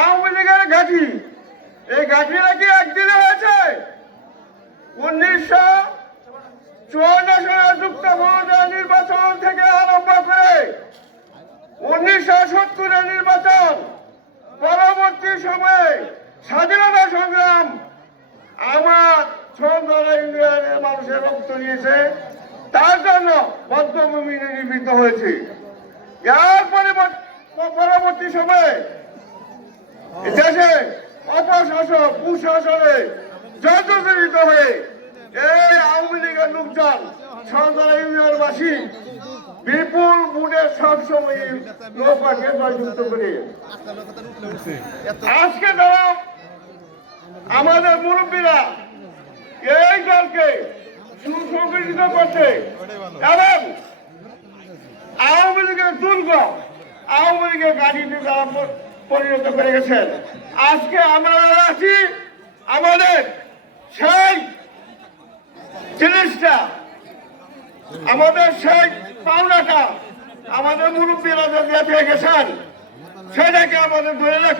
আওয়ামী লীগের ঘাঁটি। এই ঘাঁটি নাকি একদিনে হয়েছে। 1954 সালে যুক্ত বহুদলীয় নির্বাচন থেকে আরম্ভ করে 1970-এর নির্বাচন, পরবর্তী সময়ে স্বাধীনতা সংগ্রাম আমার ছন্দরা ইউনিয়নের মানুষের রক্ত নিয়েছে, তার জন্য বদ্ধভূমি নির্মিত হয়েছে। এর পরবর্তী সময়ে দেশে অপশাসক কুশাসনে জর্জরিত হয়ে এই আওয়ামী লীগের লোকজন ছন্দরা ইউনিয়নবাসী বিপুল ভোটে সবসময় নৌকাকে জয়যুক্ত করে আজকে যারা আমাদের মুরব্বীরা এই দলকে সুসংগঠিত করছে এবং আওয়ামী লীগের দুর্গ আওয়ামী লীগের গাড়িতে যারা পরিণত করে গেছেন, আজকে আমরা আছি আমাদের সেই জিনিসটা, আমাদের সেই পাওনাটা আমাদের মুরব্বীরা যে দিয়ে গেছেন সেটাকে আমাদের ধরে রাখতে